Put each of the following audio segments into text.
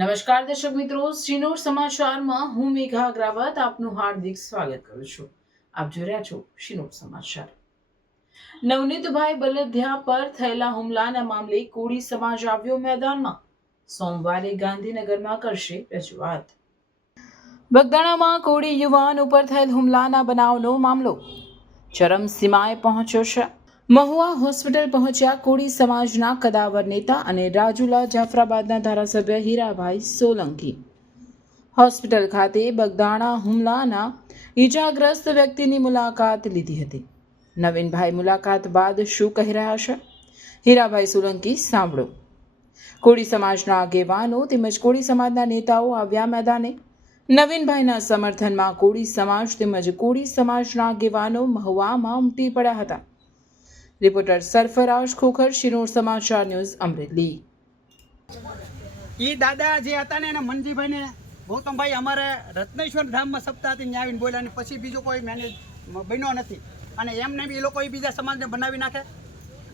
નમસ્કાર દર્શક મિત્રો, શ્રીનોર સમાચારમાં હું મેઘા અગ્રવાલ આપનું હાર્દિક સ્વાગત કરું છું. આપ જોઈ રહ્યા છો શ્રીનોર સમાચાર. નવનીતભાઈ બલદિયા પર થયેલા હુમલાના મામલે કોળી સમાજ આવ્યો મેદાનમાં. સોમવારે ગાંધીનગરમાં કરશે રજૂઆત. બગદાણામાં કોળી યુવાન ઉપર થયેલ હુમલાના બનાવનો મામલો ચરમસીમાએ પહોંચ્યો છે. મહુવા હોસ્પિટલ પહોંચ્યા કોળી સમાજના કદાવર નેતા અને રાજુલા જાફરાબાદના ધારાસભ્ય હીરાભાઈ સોલંકી. હોસ્પિટલ ખાતે બગદાણા હુમલાના ઈજાગ્રસ્ત વ્યક્તિની મુલાકાત લીધી હતી. નવીનભાઈ મુલાકાત બાદ શું કહી રહ્યા છે, હીરાભાઈ સોલંકી સાંભળો. કોળી સમાજના આગેવાનો તેમજ કોળી સમાજના નેતાઓ આવ્યા મેદાને. નવીનભાઈના સમર્થનમાં કોળી સમાજ તેમજ કોળી સમાજના આગેવાનો મહુવામાં ઉમટી પડ્યા હતા. રિપોર્ટર સરફરાજ ખોખર, શ્રીનોર સમાચાર ન્યૂઝ, અમરેલી. એ દાદા જે હતા ને એના મનજીભાઈને ગૌતમભાઈ અમારે રત્નેશ્વર ધામમાં સપ્તાહ હતી ત્યાં આવીને બોલ્યા, અને પછી બીજો કોઈ મેનેજ બન્યો નથી. અને એમને બી એ લોકો બીજા સમાજને બનાવી નાખે.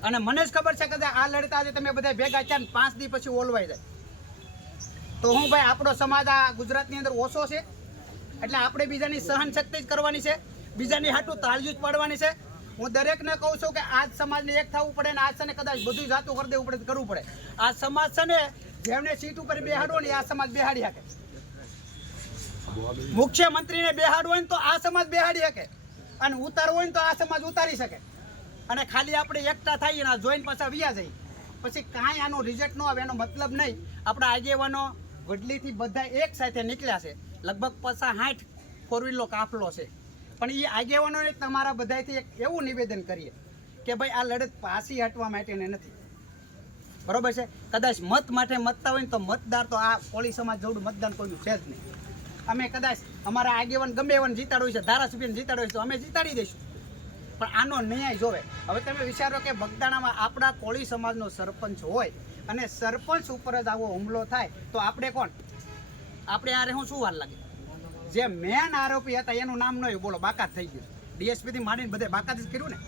અને મને જ ખબર છે કે આ લડતા આજે તમે બધા ભેગા થયા ને 5 દી પછી ઓલવાઈ જાય તો હું ભાઈ આપણો સમાજ આ ગુજરાતની અંદર ઓછો છે, એટલે આપણે બીજાની સહન શક્તિ જ કરવાની છે, બીજાની હાટું તાળીઓ જ પાડવાની છે. હું દરેકને કહું છું કે આજ સમાજને એક થવું પડે ને આજ છે ને કદાચ બધું જાતું કરી દેવું પડે, કરવું પડે. આ સમાજ છે ને જેમને સીટ ઉપર બેહાડવો ને આ સમાજ બેહાડી શકે. મુખ્યમંત્રીને બેહાડવો હોય ને તો આ સમાજ બેહાડી શકે, અને ઉતારવો હોય ને તો આ સમાજ ઉતારી શકે. અને ખાલી આપણે એકઠા થઈએ ને જોઈને પાછા વ્યા જઈએ પછી કાંઈ આનો રિઝલ્ટ ન આવે એનો મતલબ નહીં. આપણા આગેવાનો વડલીથી બધા એક સાથે નીકળ્યા છે, લગભગ 50-60 ફોરવ્હીલનો કાફલો છે. પણ એ આગેવાનોને તમારા બધાથી એક એવું નિવેદન કરીએ કે ભાઈ આ લડત પાછી હટવા માટેને નથી, બરોબર છે. કદાચ મત માટે મતતા હોય ને તો મતદાર તો આ કોળી સમાજ જેવડું મતદાન કોઈનું છે જ નહીં. અમે કદાચ અમારા આગેવાન ગમે એવાને જીતાડવું છે, ધારાસભ્યને જીતાડવું છે તો અમે જીતાડી દઈશું, પણ આનો ન્યાય જોવે. હવે તમે વિચારો કે બગદાણામાં આપણા કોળી સમાજનો સરપંચ હોય અને સરપંચ ઉપર જ આવો હુમલો થાય તો આપણે કોણ? આપણે આરે શું વાર લાગે? જે મેન આરોપી હતા એનું નામ નહીં, બોલો બાકાત થઈ ગયું. ડીએસપી થી માંડીને બધે બાકાત જ કર્યું ને.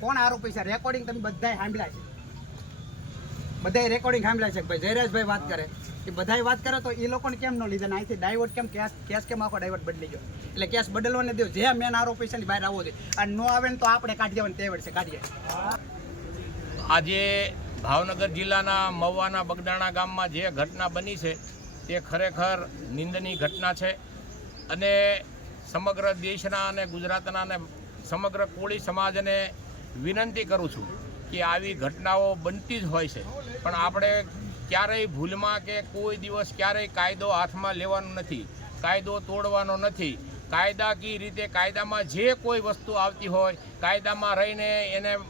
કોણ આરોપી છે? રેકોર્ડિંગ તમે બધાય સાંભળ્યા છે, બધાય રેકોર્ડિંગ સાંભળ્યા છે. ભાઈ જયરાજભાઈ વાત કરે એ બધાય વાત કરે તો એ લોકોને કેમ ન લીધા ને અહીંથી ડાયવર્ટ કેમ કેસ કેમ આખો ડાયવર્ટ બદલી ગયો? એટલે કેસ બદલવાને દો, જે મેન આરોપી છે ને બહાર આવવો જોઈએ. અને ન આવે ને તો આપણે કાઢી દેવાની તેવડ છે, કાઢીએ. આજે ભાવનગર જિલ્લાના મહુવાના બગદાણા ગામમાં જે ઘટના બની છે તે ખરેખર નિંદનીય ઘટના છે. અને સમગ્ર દેશના અને ગુજરાતના અને સમગ્ર કોળી સમાજને વિનંતી કરું છું કે આવી ઘટનાઓ બનતી જ હોય છે, પણ આપણે ક્યારેય ભૂલમાં કે કોઈ દિવસ ક્યારેય કાયદો હાથમાં લેવાનો નથી, કાયદો તોડવાનો નથી. કાયદાકીય રીતે કાયદામાં જે કોઈ વસ્તુ આવતી હોય કાયદામાં રહીને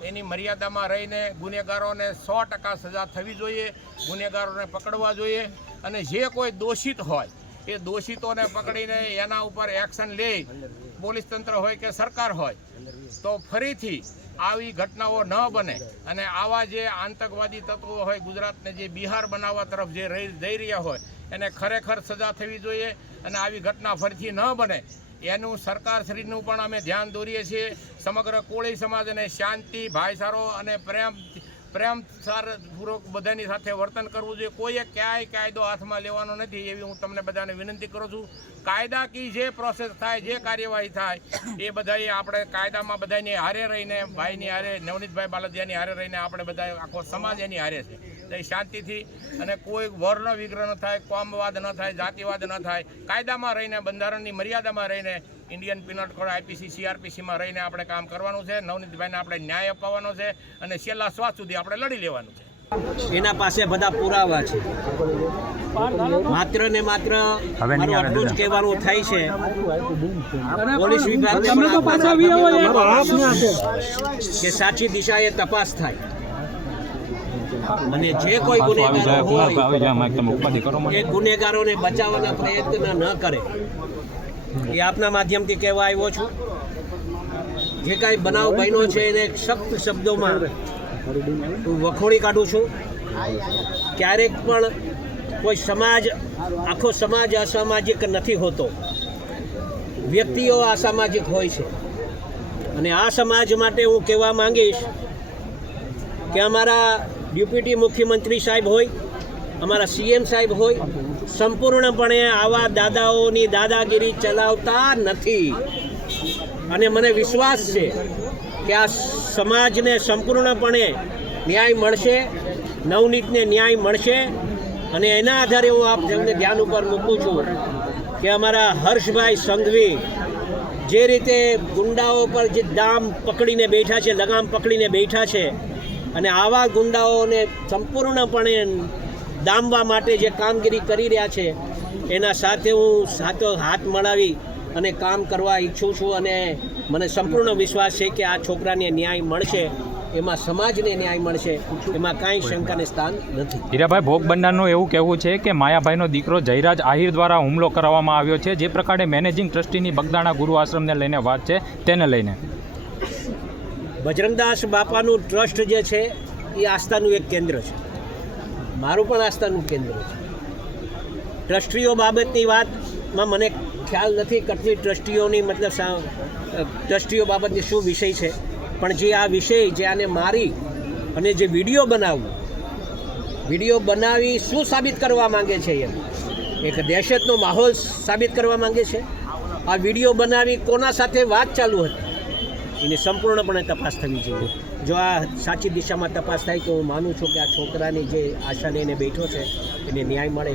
એની મર્યાદામાં રહીને ગુનેગારોને 100% સજા થવી જોઈએ, ગુનેગારોને પકડવા જોઈએ. અને જે કોઈ દોષિત હોય એ દોષિતોને પકડીને એના ઉપર એક્શન લે, પોલીસ તંત્ર હોય કે સરકાર હોય, તો ફરીથી આવી ઘટનાઓ ન બને. અને આવા જે આતંકવાદી તત્વો હોય ગુજરાતને જે બિહાર બનાવવા તરફ જે જઈ રહ્યા હોય એને ખરેખર સજા થવી જોઈએ. અને આવી ઘટના ફરીથી ન બને એનું સરકારશ્રીનું પણ અમે ધ્યાન દોરીએ છીએ. સમગ્ર કોળી સમાજને શાંતિ, ભાઈચારો અને પ્રેમસારપૂર્વક બધાની સાથે વર્તન કરવું જોઈએ. કોઈએ ક્યાંય કાયદો હાથમાં લેવાનો નથી એવી હું તમને બધાને વિનંતી કરું છું. કાયદાકીય જે પ્રોસેસ થાય, જે કાર્યવાહી થાય એ બધાએ આપણે કાયદામાં બધાની હારે રહીને, ભાઈની હારે, નવનીતભાઈ બાલદિયાની હારે રહીને આપણે બધા આખો સમાજ એની હારે છે. એ શાંતિથી અને કોઈ વર્ણ વિગ્રહ ન થાય, કોમવાદ ન થાય, જાતિવાદ ન થાય, કાયદામાં રહીને, બંધારણની મર્યાદામાં રહીને, ઇન્ડિયન પિનલ કોડ IPC CRPCમાં રહીને આપણે કામ કરવાનું છે. નવનીતભાઈને આપણે ન્યાય અપાવવાનો છે અને છેલ્લા શ્વાસ સુધી આપણે લડી લેવાનું છે. એના પાસે બધા પુરાવા છે. માત્ર ને માત્ર મારું આટલું જ કહેવાનું થાય છે, પોલીસ વિભાગ કે સાચી દિશાએ તપાસ થાય અને જે કોઈ ગુનેગારો હોય એ ગુનેગારોને બચાવવાના પ્રયત્ન ન કરે એ આપના માધ્યમથી કહેવા આવ્યો છું. જે કાંઈ બનાવ બન્યો છે એને સખ્ત શબ્દોમાં વખોડી કાઢું છું. ક્યારેક પણ કોઈ સમાજ, આખો સમાજ અસામાજિક નથી હોતો, વ્યક્તિઓ અસામાજિક હોય છે. અને આ સમાજ માટે હું કહેવા માંગીશ કે અમારા ડેપ્યુટી મુખ્યમંત્રી સાહેબ હોય, અમારા CM સાહેબ હોય, સંપૂર્ણપણે આવા દાદાઓની દાદાગીરી ચલાવતા નથી. અને મને વિશ્વાસ છે કે આ સમાજને સંપૂર્ણપણે ન્યાય મળશે, નવનીતને ન્યાય મળશે. અને એના આધારે હું આપ જેમને ધ્યાન ઉપર મૂકું છું કે અમારા હર્ષભાઈ સંઘવી જે રીતે ગુંડાઓ પર જે દામ પકડીને બેઠા છે, લગામ પકડીને બેઠા છે, અને આવા ગુંડાઓને સંપૂર્ણપણે દામવા માટે જે કામગીરી કરી રહ્યા છે એના સાથે હું સાથો હાથ મળાવી અને કામ કરવા ઈચ્છું છું. અને મને સંપૂર્ણ વિશ્વાસ છે કે આ છોકરાને ન્યાય મળશે, એમાં સમાજને ન્યાય મળશે, એમાં કાંઈ શંકાને સ્થાન નથી. હીરાભાઈ, ભોગ બનનારનું એવું કહેવું છે કે માયાભાઈનો દીકરો જયરાજ આહિર દ્વારા હુમલો કરવામાં આવ્યો છે. જે પ્રકારે મેનેજિંગ ટ્રસ્ટીની બગદાણા ગુરુ આશ્રમને લઈને વાત છે, તેને લઈને બજરંગદાસ બાપાનું ટ્રસ્ટ જે છે એ આસ્થાનું એક કેન્દ્ર છે, મારું પણ આસ્થાનું કેન્દ્ર છે. ટ્રસ્ટીઓ બાબતની વાતમાં મને ખ્યાલ નથી કેટલી ટ્રસ્ટીઓની મતલબ ટ્રસ્ટીઓ બાબતની શું વિષય છે, પણ જે આ વિષય જે આને મારી અને જે વિડીયો બનાવી શું સાબિત કરવા માંગે છે? એમ એક દહેશતનો માહોલ સાબિત કરવા માંગે છે. આ વિડીયો બનાવી કોના સાથે વાત ચાલુ હતી એની સંપૂર્ણપણે તપાસ થવી જોઈએ. જો આ સાચી દિશામાં તપાસ થાય તો હું માનું છું કે આ છોકરાની જે આશા લઈને બેઠો છે એને ન્યાય મળે.